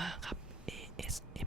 มากครับ ASM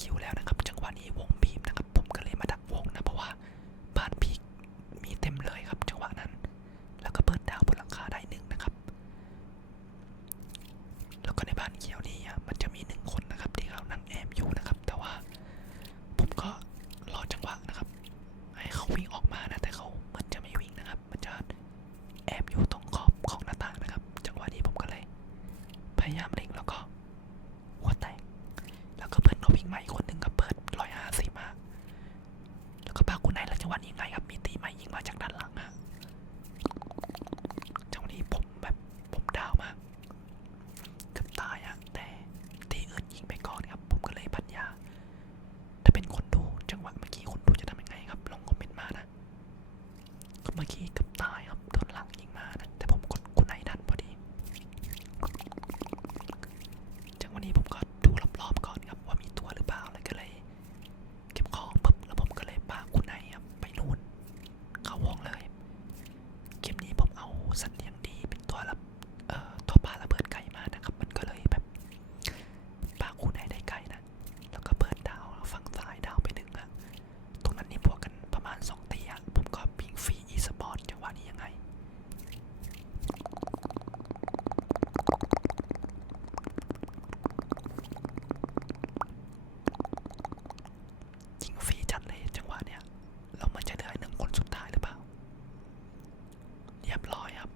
คิวแล้วนะครับ จังหวะนี้วงบีบนะครับ ผมก็เลยมาดักวงนะเพราะว่าบ้านพีกมีเต็มเลยครับ จังหวะนั้น แล้วก็เปิดดาวบนหลังคาได้หนึ่งนะครับ แล้วก็ในบ้านเขียวนี้ รียบร้อยครับ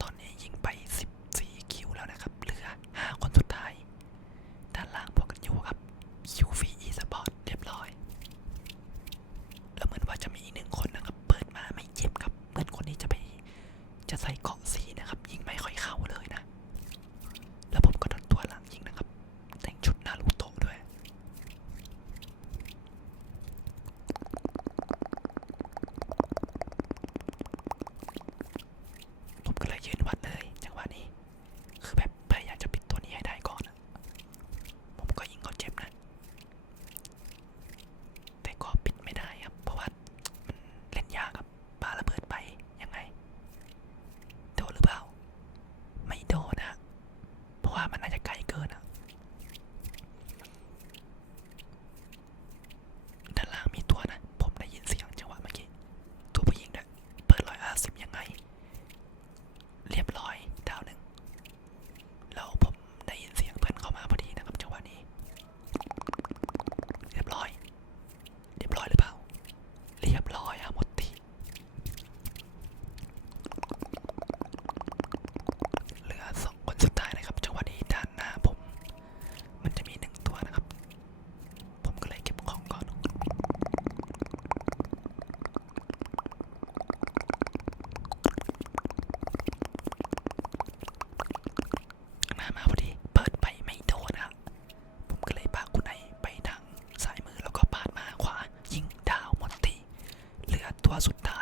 ตอนนี้ยิงไป 14 คิวแล้วนะครับ เหลือ 5 คนสุดท้าย ด้านล่างพอกันอยู่ครับ คิวฟรีอีเรียบร้อย แล้วเหมือนว่าจะมีอีกหนึ่งคนนะครับ เปิดมาไม่เจ็บครับ เหมืคนนี้จะไป จะใส่เกาะสิ 와줬다.